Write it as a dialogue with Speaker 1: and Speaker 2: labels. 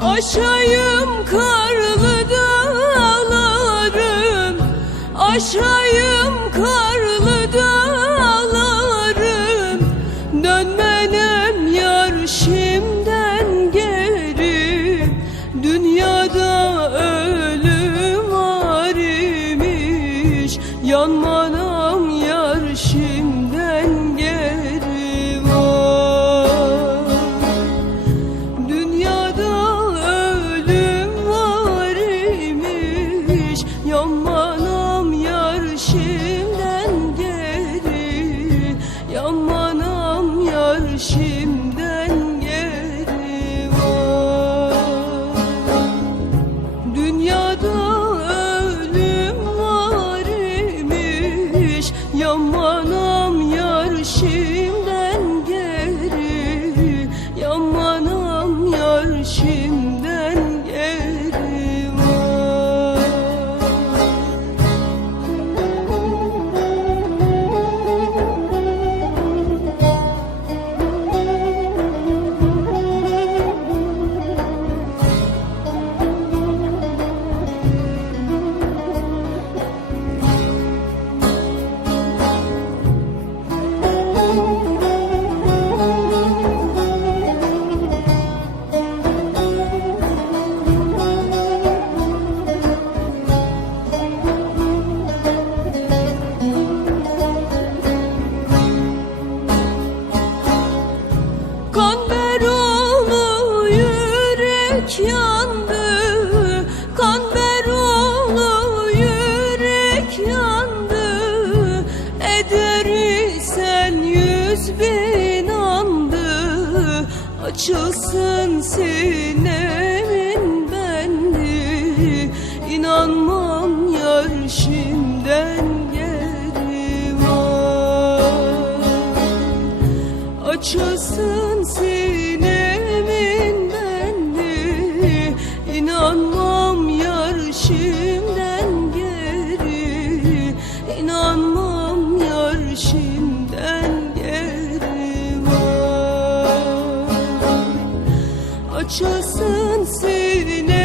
Speaker 1: Aşayım karlı dağlarım Aşayım karlı yamanı yürek yandı Kan oldu yürek yandı. Ederi sen yüz bin andı Açılsın sinemin bendi İnanmam yar şimdiden geri var. Açılsın sinemin peşimden geri var. Açılsın sine